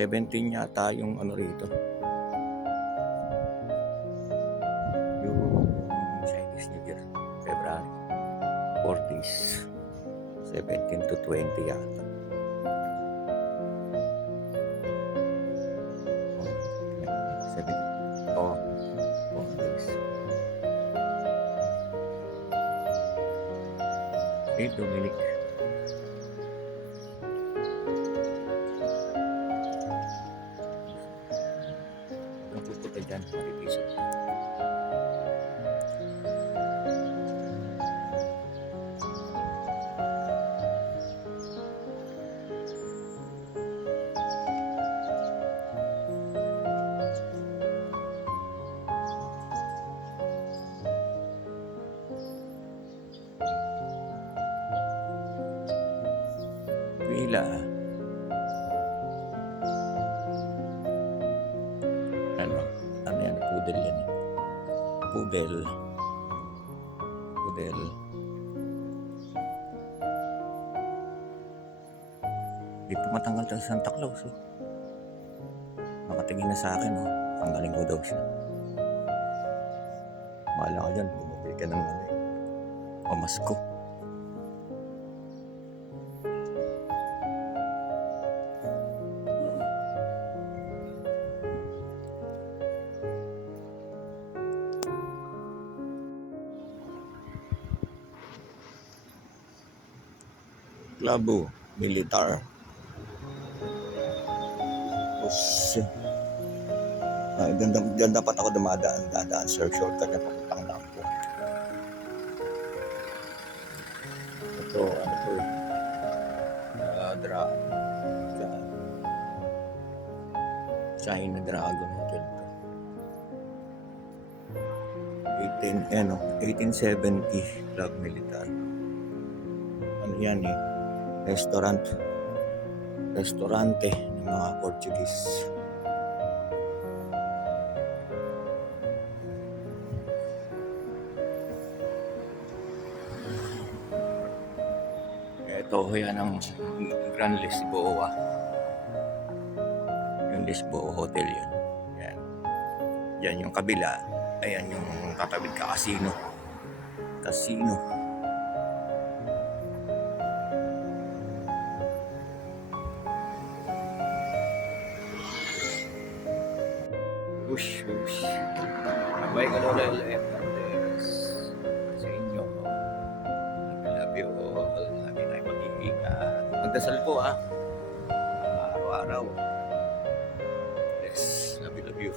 17 yata yung ano rito. Yung Chinese New Year, February 40s. 17 to 20 yata. Oh, 4 days. Hey, Dominic. Napupunta dyan, maripisot. Pila. Ano yan? Poodle yan. Poodle. Di pa matanggal sa Santa Claus. Oh. Nakatingin na sa akin. Oh. Tanggalin ko daw siya. Mahala ka dyan. Bumili ka ng ano eh. Pamasko. Labo, militar. Tapos, ganda pa ako dadaan sir, shortcut na papuntang Lampo. Ito, ano to eh, China Dragon Hotel to. 1870 Club Militar. Ano yan eh? Restaurante ng mga Portuguese. Ito yan ang Grand Lisboa. Yung Lisboa Hotel yun. Yan. Yan yung kabila. Ayan yung tatawid ka casino. Ush. Abay ka lola ulit. Sa inyo. I love you all. Lagi tayo mag-iingat. Magdasal po araw-araw. Yes, love you.